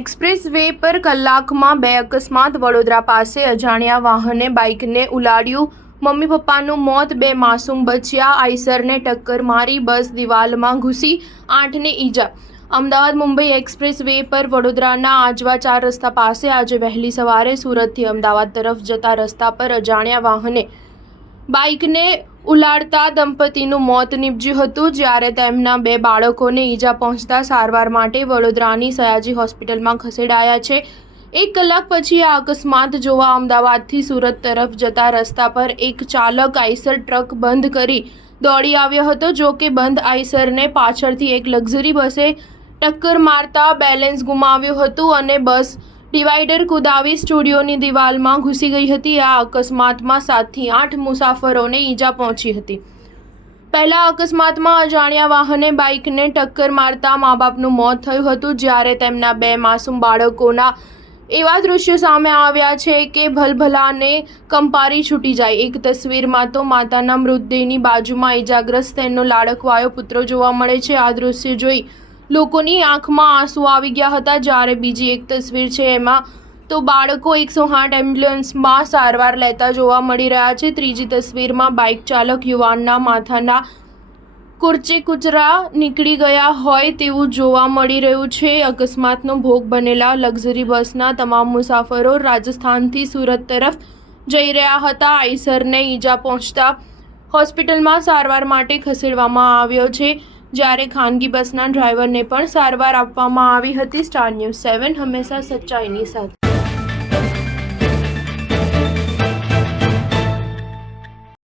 Express way पर કલાકમાં 2 અકસ્માત। વડોદરા પાસે અજાણ્યા વાહને બાઇકને ઉલાડ્યું। મમ્મી પપ્પાનું મોત, 2 માસૂમ બચ્યા। આઈસરને ટક્કર મારી બસ દિવાલમાં ઘૂસી, 8ને ઈજા। અમદાવાદ મુંબઈ એક્સપ્રેસ વે પર વડોદરાના આજવા 4 રસ્તા પાસે આજે વહેલી સવારે સુરતથી અમદાવાદ તરફ જતા રસ્તા પર અજાણ્યા વાહને બાઇકને ઉલાડતા દંપતીનું મોત નીપજ્યું હતું, જ્યારે તેમના 2 બાળકોને ઈજા પહોંચતા સારવાર માટે વડોદરાની સયાજી હોસ્પિટલમાં ખસેડાયા છે। 1 કલાક પછી આ અકસ્માત જોવા અમદાવાદથી સુરત તરફ જતા રસ્તા પર એક ચાલક આઈસર ટ્રક બંધ કરી દોડી આવ્યો હતો। જો કે બંધ આઈસરને પાછળથી એક લક્ઝરી બસે ટક્કર મારતા બેલેન્સ ગુમાવ્યું હતું અને બસ ડિવાઈડર કુદાવી સ્ટુડિયોની દિવાલમાં ઘૂસી ગઈ હતી। આ અકસ્માતમાં 7 થી 8 મુસાફરોને ઈજા પહોંચી હતી। પહેલા અકસ્માતમાં અજાણ્યા વાહને બાઇકને ટક્કર મારતા મા બાપનું મોત થયું હતું, જ્યારે તેમના 2 માસૂમ બાળકોના એવા દૃશ્યો સામે આવ્યા છે કે ભલભલાને કંપારી છૂટી જાય। એક તસવીરમાં તો માતાના મૃતદેહની બાજુમાં ઈજાગ્રસ્ત તેનો લાડકવાયો પુત્ર જોવા મળે છે। આ દૃશ્ય જોઈ લોકોની આંખમાં આંસુ આવી ગયા હતા, જ્યારે બીજી એક તસવીર છે એમાં તો બાળકો 108 એમ્બ્યુલન્સમાં સારવાર લેતા જોવા મળી રહ્યા છે। ત્રીજી તસવીરમાં બાઇક ચાલક યુવાનના માથાના કુરચે કુચરા નીકળી ગયા હોય તેવું જોવા મળી રહ્યું છે। અકસ્માતનો ભોગ બનેલા લક્ઝરી બસના તમામ મુસાફરો રાજસ્થાનથી સુરત તરફ જઈ રહ્યા હતા। આઈસરને ઈજા પહોંચતા હોસ્પિટલમાં સારવાર માટે ખસેડવામાં આવ્યો છે, જ્યારે ખાનગી બસના ડ્રાઈવરને પણ સારવાર આપવામાં આવી હતી। સ્ટાર ન્યૂઝ 7 હંમેશા સચ્ચાઈની સાથે।